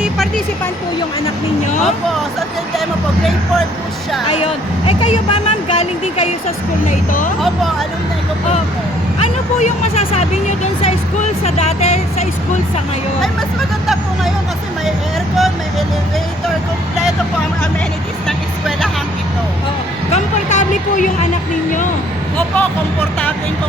Bali, participant po yung anak ninyo? Opo, sa field demo po, grade 4 po siya. Ayun. Eh kayo ba ma'am, galing din kayo sa school na ito? Opo, alumni ko po. Oh, ano po yung masasabi niyo doon sa school sa dati, sa school sa ngayon? Ay, mas maganda po ngayon kasi may aircon, may elevator, kompleto po ang amenities ng eskwelahan ito. Oh, komportable po yung anak ninyo. Opo, komportable po.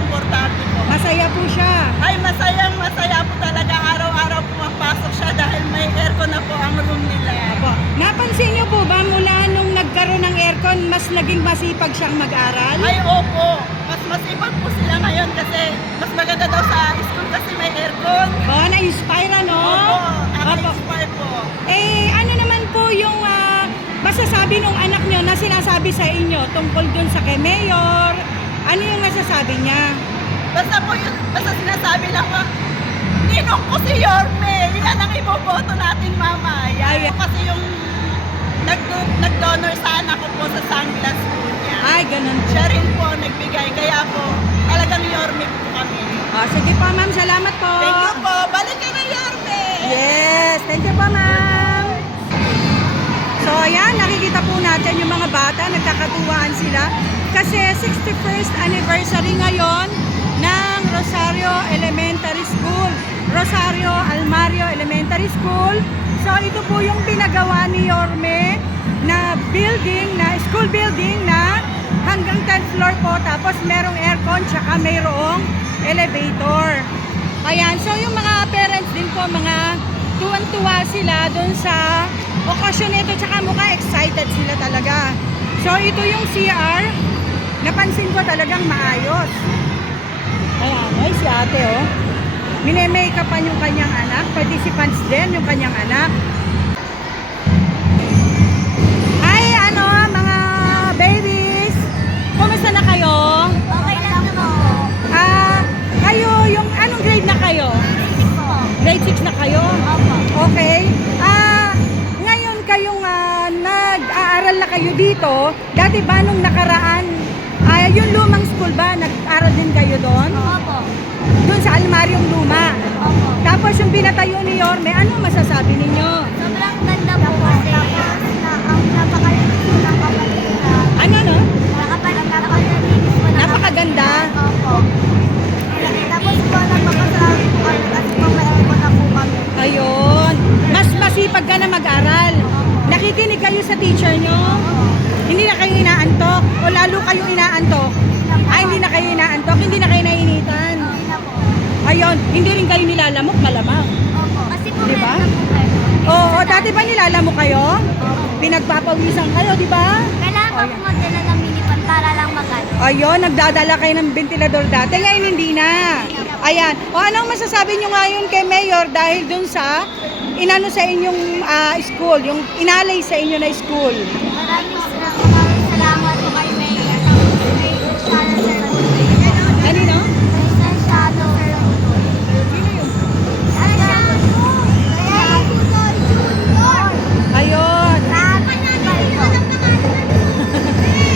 Masaya po siya. Ay, masaya po talaga. Araw-araw pumapasok siya dahil may aircon na po ang room nila. Opo. Napansin niyo po ba mula nung nagkaroon ng aircon, mas naging masipag siyang mag-aral? Ay, opo. Mas masipag po sila ngayon kasi mas maganda daw sa school kasi may aircon. Oh, na-inspire ano? Opo, Opo. nakaka-inspire po. Eh, ano naman po yung masasabi ng anak niyo na sinasabi sa inyo tungkol dun sa kay Mayor? Ano yung nasasabi niya? Basta sinasabi lang ko, ninong ko si Yorme. Yan ang iboboto nating mamaya. Ay. Kasi yung nag-donor sa anak ko po sa sunglass po niya. Ay, ganun. Siya rin po nagbigay. Kaya po, talagang Yorme po kami. Oh, sige po ma'am, salamat po. Thank you po. Balik ka na, Yorme! Yes, thank you po ma'am. So ayan, nakikita po natin yung mga bata, nagkakatuwaan sila. Kasi 61st anniversary ngayon ng Rosario Elementary School. Rosario Almario Elementary School. So ito po yung pinagawa ni Yorme na building, na school building na hanggang 10th floor po. Tapos merong aircon, tsaka mayroong elevator. Ayan, so yung mga parents din po, mga tuwan-tuwa sila dun sa okasyon nito, tsaka mukha excited sila talaga. So ito yung CR, napansin ko talagang maayos. Ayan, ay si ate oh. Mine-makeupan yung kanyang anak, participants din yung kanyang anak. Ay, ano, mga babies, kumusta na kayo? Okay lang po. Kayo, yung anong grade na kayo? Grade 6 na kayo? Opo. Okay. Ngayon kayong nag-aaral na kayo dito, dati ba nung nakaraan, yung lumang school ba, nag-aaral din kayo doon? Opo. Doon sa Almaryong Luma. Opo. Tapos yung pinatayo ni Yorme, ano masasabi ninyo? Sobrang ganda po kasi ang napakalinis po ng kapaligiran. Ano no? Napakalinis po ng Napakaganda. Opo. Tapos po napakasarap po kami kasi po may aircon na po kami. Ayun. Mas masipag ka na mag-aral. Nakikinig kayo sa teacher nyo? Hindi na kayo inaantok? O lalo kayo inaantok? Ay, hindi na kayo inaantok? Hindi na kayo nainitan? Okay na po. Ayun, hindi rin kayo nilalamok, malamang. Opo. Kasi po Di ba? meron na po aircon. Oo, dati ba nilalamok kayo? Opo. Pinagpapawisan kayo, di ba? Kailangan pa po magdala ng minipan para lang mag-ano. Ayun, nagdadala kayo ng ventilador dati. Ngayon hindi na. Ayan. O anong masasabi nyo ngayon kay Mayor dahil dun sa inano sa inyong school, yung inalay sa inyo na school? Maraming salamat po kay Mayor. Kay Shadow Sir Utoy. Kanino? Kay Shadow Sir Utoy. Ay, Shadow Utoy Junior. Ayun.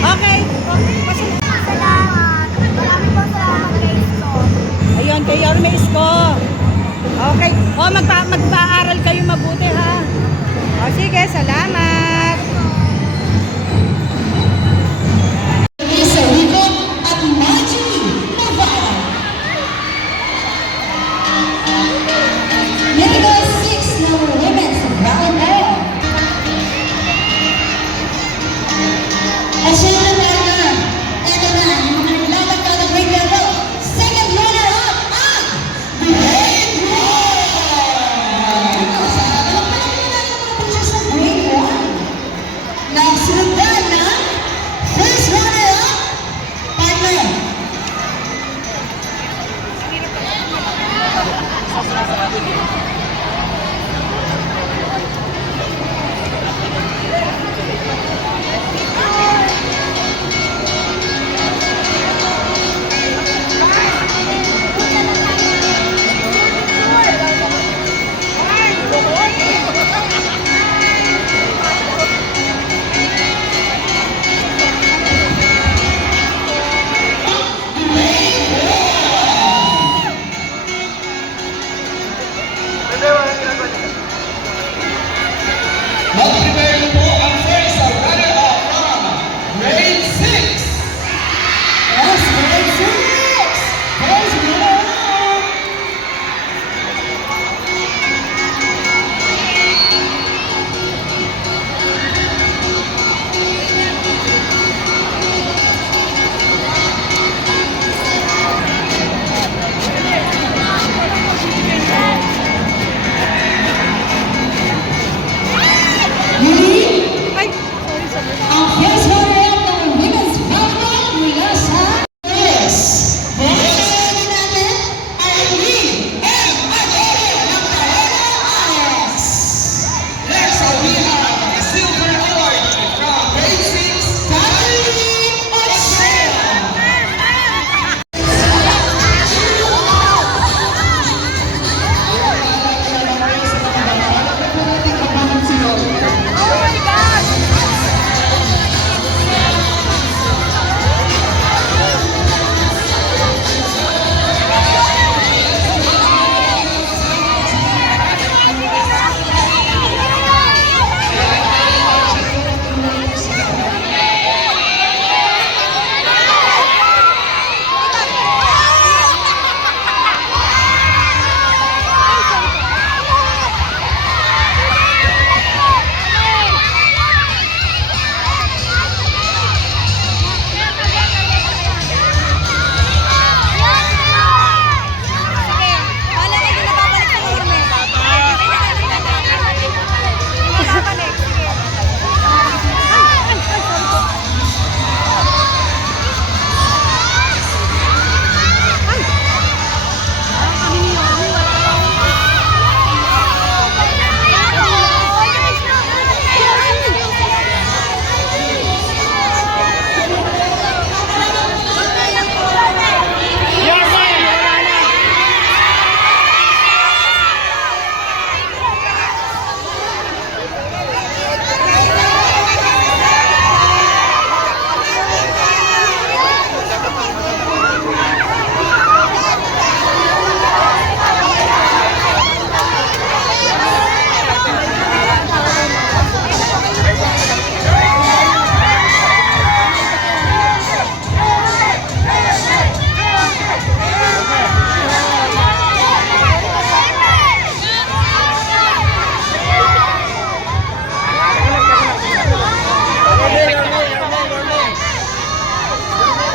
Okay. Salamat. Maraming po salamat kay Isko. Ayun, kay Yorme Isko. Okay. O, magpa-aral kayo mabuti ha. O, sige, salamat.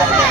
Yorme.